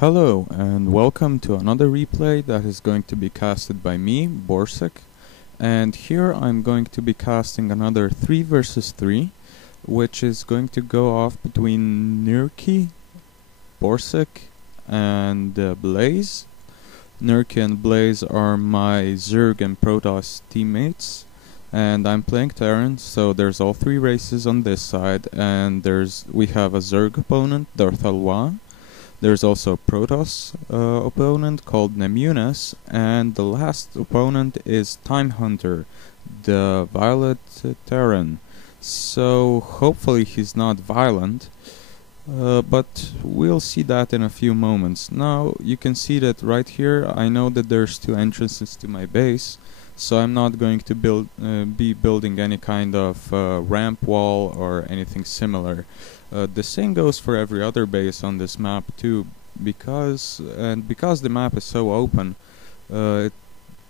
Hello and welcome to another replay that is going to be casted by me, Borsek. And here I'm going to be casting another 3 versus 3, which is going to go off between Nurki, Borsek, and Blaze. Nurki and Blaze are my Zerg and Protoss teammates. And I'm playing Terran, so there's all 3 races on this side, and we have a Zerg opponent, Darthalwa. There's also a Protoss opponent called Nemunas, and the last opponent is Time Hunter, the Violet Terran. So hopefully he's not violent, but we'll see that in a few moments. Now you can see that right here I know that there's 2 entrances to my base, so I'm not going to be building any kind of ramp wall or anything similar. The same goes for every other base on this map too, because the map is so open,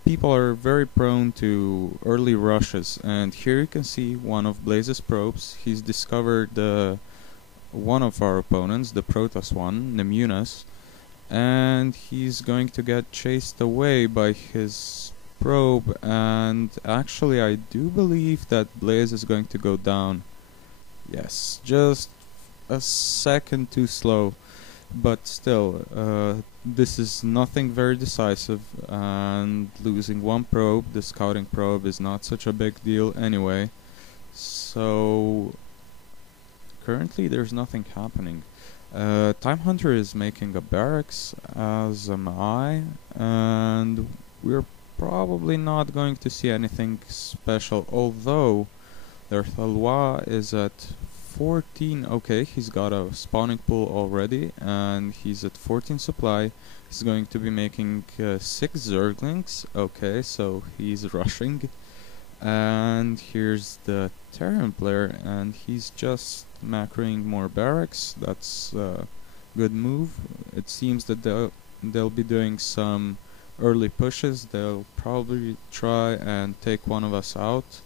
people are very prone to early rushes. And here you can see one of Blaze's probes. He's discovered one of our opponents, the Protoss one, Nemunas, and he's going to get chased away by his probe. And actually, I do believe that Blaze is going to go down. Yes, just a second too slow, but still, this is nothing very decisive, and losing one probe, the scouting probe, is not such a big deal anyway. So currently there's nothing happening. Time Hunter is making a barracks, as am I, and we're probably not going to see anything special, although their Thalwa is at 14. Okay, he's got a spawning pool already, and he's at 14 supply. He's going to be making 6 Zerglings. Okay, so he's rushing. And here's the Terran player, and he's just macroing more barracks. That's a good move. It seems that they'll be doing some early pushes. They'll probably try and take one of us out,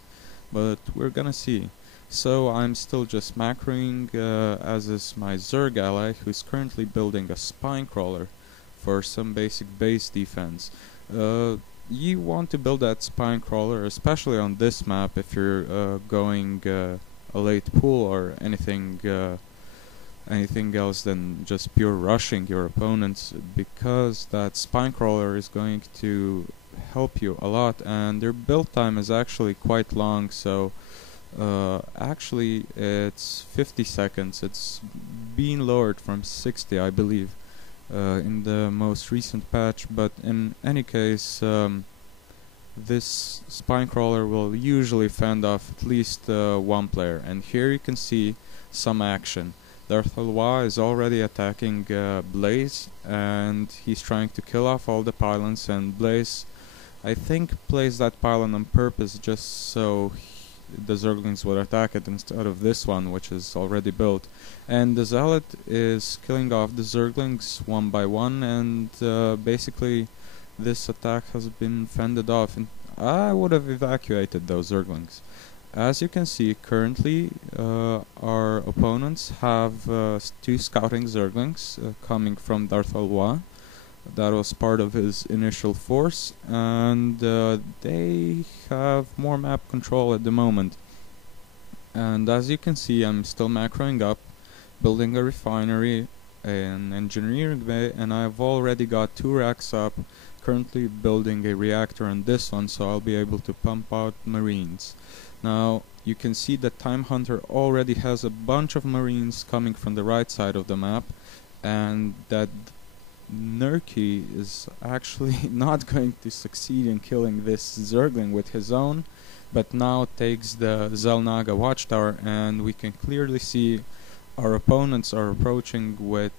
but we're gonna see. So I'm still just macroing, as is my Zerg ally, who's currently building a spine crawler for some basic base defense. You want to build that spine crawler, especially on this map, if you're going a late pull or anything else than just pure rushing your opponents, because that spine crawler is going to help you a lot, and their build time is actually quite long. So actually it's 50 seconds. It's been lowered from 60, I believe, in the most recent patch, but in any case, this spine crawler will usually fend off at least one player. And here you can see some action. Darthalwa is already attacking Blaze, and he's trying to kill off all the pylons, and Blaze, I think, plays that pylon on purpose just so the Zerglings would attack it instead of this one, which is already built. And the Zealot is killing off the Zerglings one by one, and basically this attack has been fended off. And I would have evacuated those Zerglings. As you can see, currently our opponents have 2 scouting Zerglings coming from Darthalwa. That was part of his initial force, and they have more map control at the moment. And as you can see, I'm still macroing up, building a refinery, an engineering bay, and I've already got 2 racks up, currently building a reactor on this one, so I'll be able to pump out marines. Now you can see that Time Hunter already has a bunch of marines coming from the right side of the map, and that Nurki is actually not going to succeed in killing this Zergling with his own, but now takes the Zelnaga watchtower, and we can clearly see our opponents are approaching with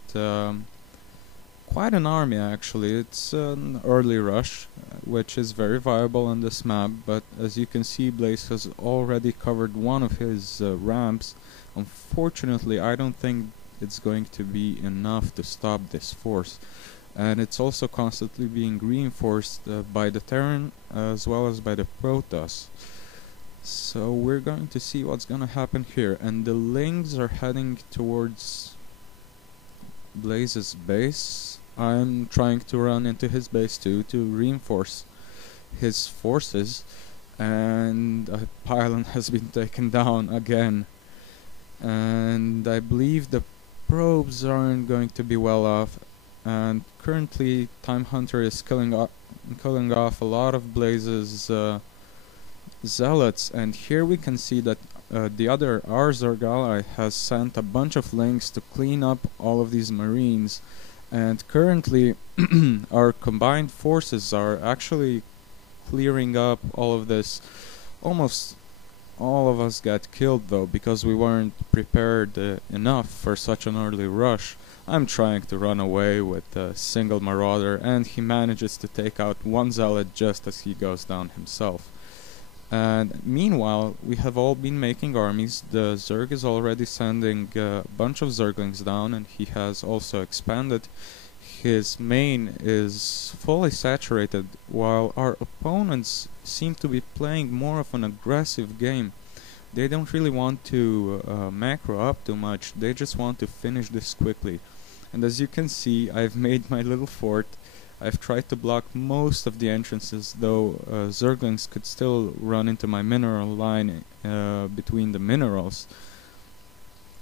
quite an army. Actually, it's an early rush, which is very viable on this map, but as you can see, Blaze has already covered one of his ramps. Unfortunately, I don't think it's going to be enough to stop this force, and it's also constantly being reinforced by the Terran as well as by the Protoss. So we're going to see what's gonna happen here, and the Lings are heading towards Blaze's base. I'm trying to run into his base too to reinforce his forces, and a pylon has been taken down again. And I believe the probes aren't going to be well off, and currently Time Hunter is killing off a lot of Blaze's zealots, and here we can see that our Zerg ally has sent a bunch of links to clean up all of these marines, and currently our combined forces are actually clearing up all of this. Almost all of us got killed though, because we weren't prepared enough for such an early rush. I'm trying to run away with a single marauder, and he manages to take out one zealot just as he goes down himself. And meanwhile, we have all been making armies. The Zerg is already sending a bunch of Zerglings down, and he has also expanded. His main is fully saturated, while our opponents seem to be playing more of an aggressive game. They don't really want to macro up too much, they just want to finish this quickly. And as you can see, I've made my little fort. I've tried to block most of the entrances, though Zerglings could still run into my mineral line between the minerals.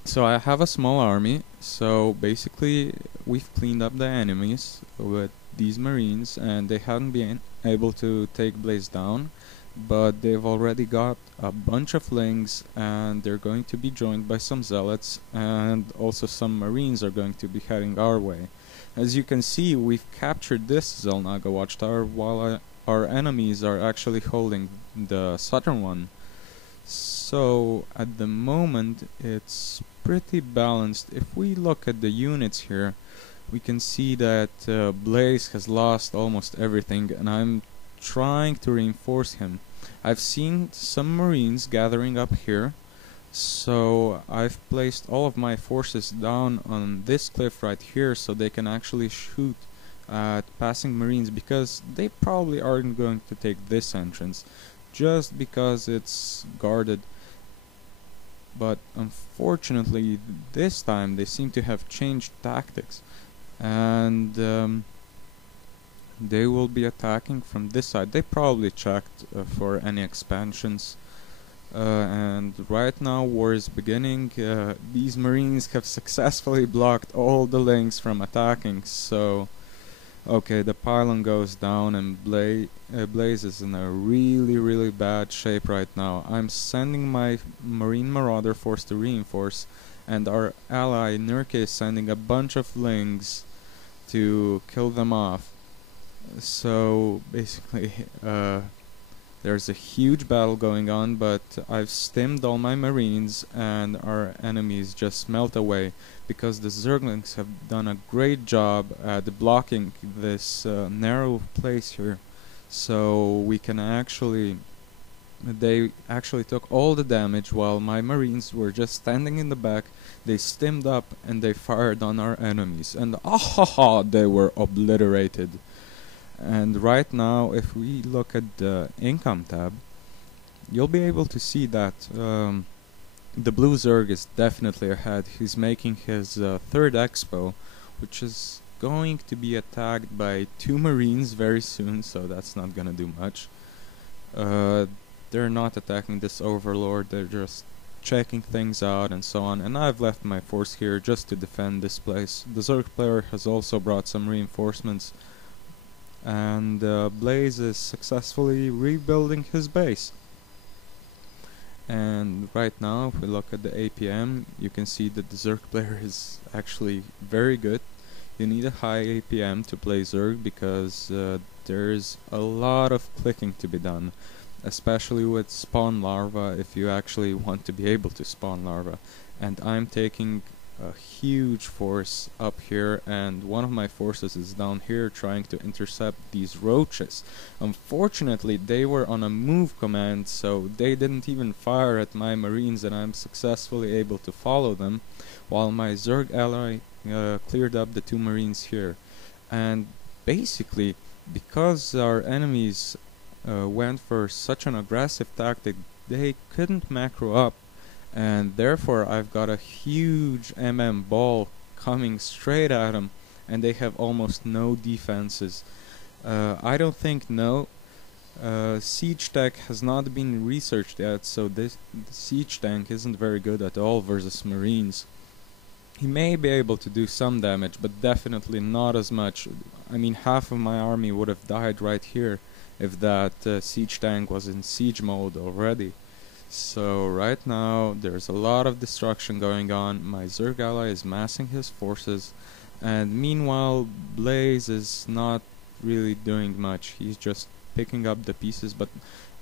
So I have a small army, so basically we've cleaned up the enemies with these marines, and they haven't been able to take Blaze down, but they've already got a bunch of lings, and they're going to be joined by some zealots, and also some marines are going to be heading our way. As you can see, we've captured this Zelnaga watchtower, while our enemies are actually holding the southern one. So at the moment it's pretty balanced. If we look at the units here, we can see that Blaze has lost almost everything, and I'm trying to reinforce him. I've seen some marines gathering up here, so I've placed all of my forces down on this cliff right here so they can actually shoot at passing marines, because they probably aren't going to take this entrance just because it's guarded. But unfortunately this time they seem to have changed tactics, and they will be attacking from this side. They probably checked for any expansions, and right now war is beginning. These marines have successfully blocked all the links from attacking, so okay, the pylon goes down, and Blaze is in a really bad shape right now. I'm sending my Marine Marauder force to reinforce, and our ally Nurke is sending a bunch of lings to kill them off. So basically there's a huge battle going on, but I've stemmed all my marines, and our enemies just melt away because the Zerglings have done a great job at blocking this narrow place here. So we can they actually took all the damage while my marines were just standing in the back. They stemmed up and they fired on our enemies, and they were obliterated. And right now, if we look at the income tab, you'll be able to see that the blue Zerg is definitely ahead. He's making his third expo, which is going to be attacked by 2 marines very soon, so that's not gonna do much. They're not attacking this overlord, they're just checking things out and so on, and I've left my force here just to defend this place. The Zerg player has also brought some reinforcements, and Blaze is successfully rebuilding his base. And right now, if we look at the APM, you can see that the Zerg player is actually very good. You need a high APM to play Zerg because there's a lot of clicking to be done, especially with spawn larva, if you actually want to be able to spawn larva. And I'm taking a huge force up here, and one of my forces is down here trying to intercept these roaches. Unfortunately, they were on a move command, so they didn't even fire at my marines, and I'm successfully able to follow them, while my Zerg ally cleared up the 2 marines here. And basically, because our enemies went for such an aggressive tactic, they couldn't macro up, and therefore I've got a huge MM ball coming straight at him, and they have almost no defenses. I don't think siege tech has not been researched yet, so this siege tank isn't very good at all versus marines. He may be able to do some damage, but definitely not as much. I mean, half of my army would have died right here if that siege tank was in siege mode already. So right now there's a lot of destruction going on. My Zerg ally is massing his forces, and meanwhile Blaze is not really doing much. He's just picking up the pieces, but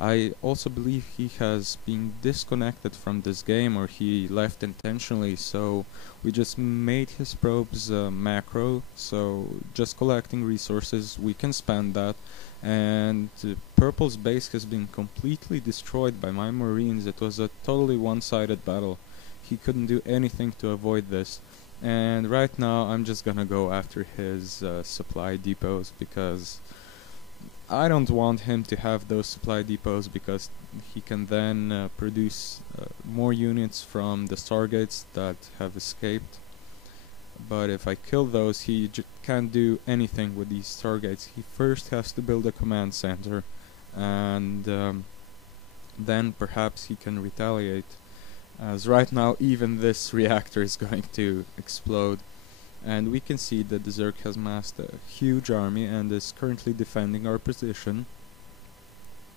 I also believe he has been disconnected from this game, or he left intentionally, so we just made his probes macro, so just collecting resources, we can spend that, and Purple's base has been completely destroyed by my marines. It was a totally one-sided battle. He couldn't do anything to avoid this, and right now I'm just gonna go after his supply depots, because I don't want him to have those supply depots, because he can then produce more units from the stargates that have escaped. But if I kill those, he can't do anything with these stargates. He first has to build a command center, and then perhaps he can retaliate. As right now even this reactor is going to explode. And we can see that the Zerg has massed a huge army and is currently defending our position.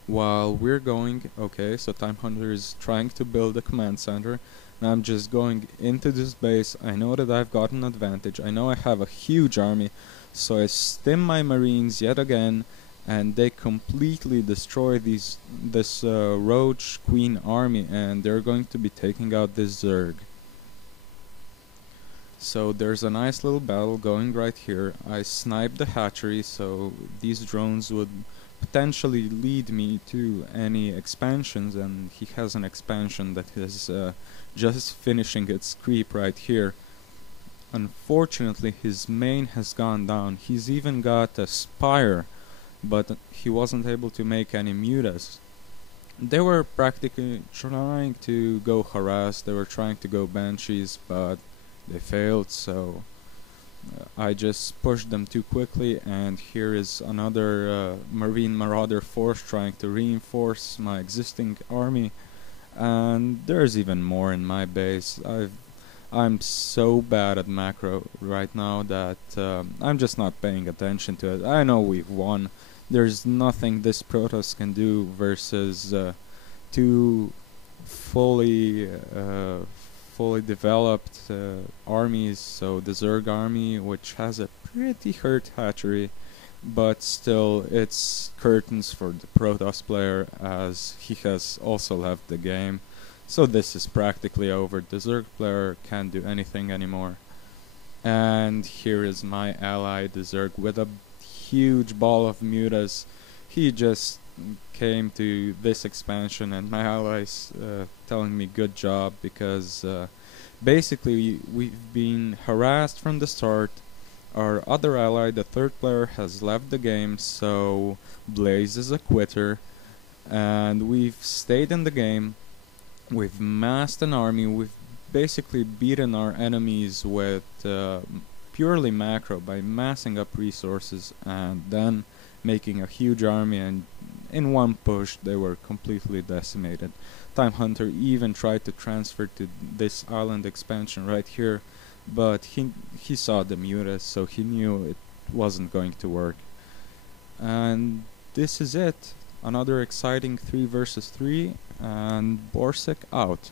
While we're going, okay, so Time Hunter is trying to build a command center. And I'm just going into this base. I know that I've got an advantage. I know I have a huge army. So I stim my marines yet again, and they completely destroy this Roach Queen army, and they're going to be taking out this Zerg. So there's a nice little battle going right here. I sniped the hatchery, so these drones would potentially lead me to any expansions, and he has an expansion that is just finishing its creep right here. Unfortunately, his main has gone down. He's even got a spire, but he wasn't able to make any mutas. They were practically trying to go harass, they were trying to go banshees, but they failed, so I just pushed them too quickly, and here is another Marine Marauder force trying to reinforce my existing army, and there's even more in my base. I'm so bad at macro right now that I'm just not paying attention to it. I know we've won. There's nothing this Protoss can do versus two fully developed armies. So the Zerg army, which has a pretty hurt hatchery, but still it's curtains for the Protoss player, as he has also left the game. So this is practically over. The Zerg player can't do anything anymore. And here is my ally, the Zerg, with a huge ball of mutas. He just came to this expansion, and my allies telling me good job, because basically we've been harassed from the start. Our other ally, the third player, has left the game, so Blaze is a quitter, and we've stayed in the game. We've massed an army. We've basically beaten our enemies with purely macro by massing up resources and then making a huge army, and in one push they were completely decimated. Time Hunter even tried to transfer to this island expansion right here, but he saw the mutas, so he knew it wasn't going to work. And this is it. Another exciting 3 versus 3, and Borsec out.